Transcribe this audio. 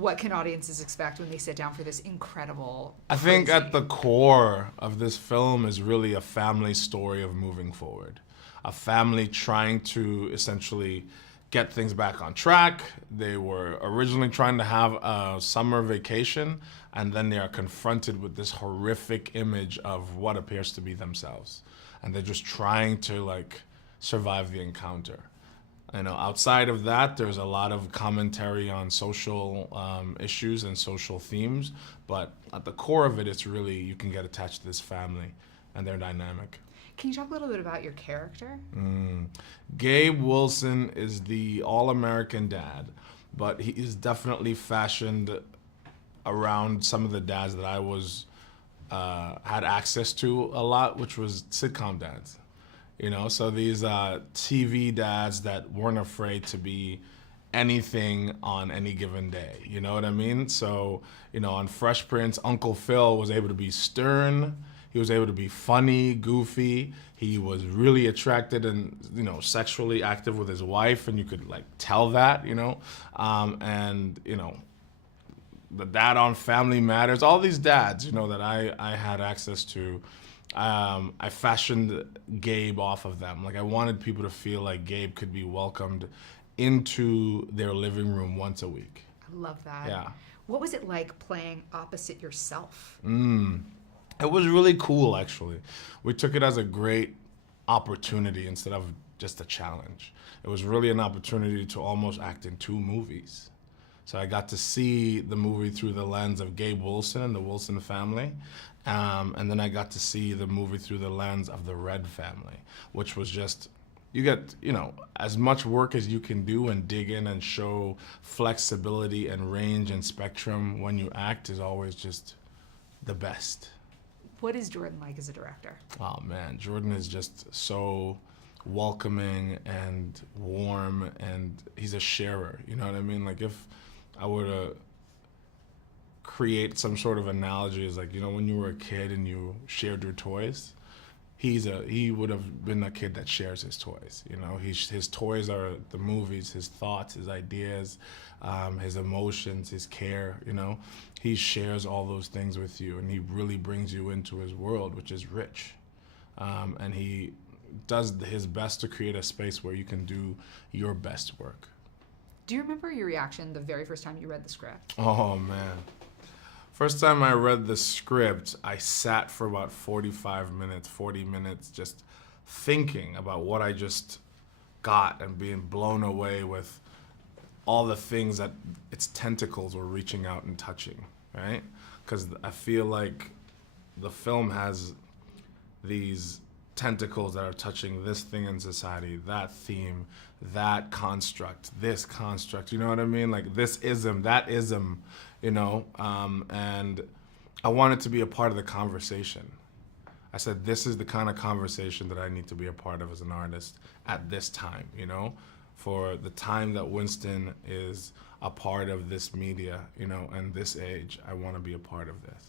what can audiences expect when they sit down for this incredible, I think at the core of this film is really a family story of moving forward. A family trying to essentially get things back on track. They were originally trying to have a summer vacation, and then they are confronted with this horrific image of what appears to be themselves. And they're just trying to like survive the encounter. You know, outside of that, there's a lot of commentary on social issues and social themes, but at the core of it, it's really, you can get attached to this family and their dynamic. Can you talk a little bit about your character? Gabe Wilson is the all-American dad, but he is definitely fashioned around some of the dads that I was had access to a lot, which was sitcom dads. You know, so these TV dads that weren't afraid to be anything on any given day. You know what I mean? So, you know, on Fresh Prince, Uncle Phil was able to be stern. He was able to be funny, goofy. He was really attracted and, you know, sexually active with his wife, and you could like tell that, you know. And, you know, the dad on Family Matters, all these dads, you know, that I had access to, I fashioned Gabe off of them. Like, I wanted people to feel like Gabe could be welcomed into their living room once a week. I love that. Yeah. What was it like playing opposite yourself? It was really cool, actually. We took it as a great opportunity instead of just a challenge. It was really an opportunity to almost act in two movies. So I got to see the movie through the lens of Gabe Wilson and the Wilson family. And then I got to see the movie through the lens of the Red family, which was just, you get, you know, as much work as you can do and dig in and show flexibility and range and spectrum when you act is always just the best. What is Jordan like as a director? Oh man, Jordan is just so welcoming and warm, and he's a sharer, you know what I mean? Like, if I were to create some sort of analogy, is like, you know, when you were a kid and you shared your toys, he would have been a kid that shares his toys. You know, his toys are the movies, his thoughts, his ideas, his emotions, his care. You know, he shares all those things with you, and he really brings you into his world, which is rich. And he does his best to create a space where you can do your best work. Do you remember your reaction the very first time you read the script? Oh man. First time I read the script, I sat for about 40 minutes just thinking about what I just got and being blown away with all the things that its tentacles were reaching out and touching, right? Because I feel like the film has these tentacles that are touching this thing in society, that theme, that construct, this construct, you know what I mean? Like this ism, that ism, you know? And I wanted to be a part of the conversation. I said, this is the kind of conversation that I need to be a part of as an artist at this time, you know? For the time that Winston is a part of this media, you know, and this age, I want to be a part of this.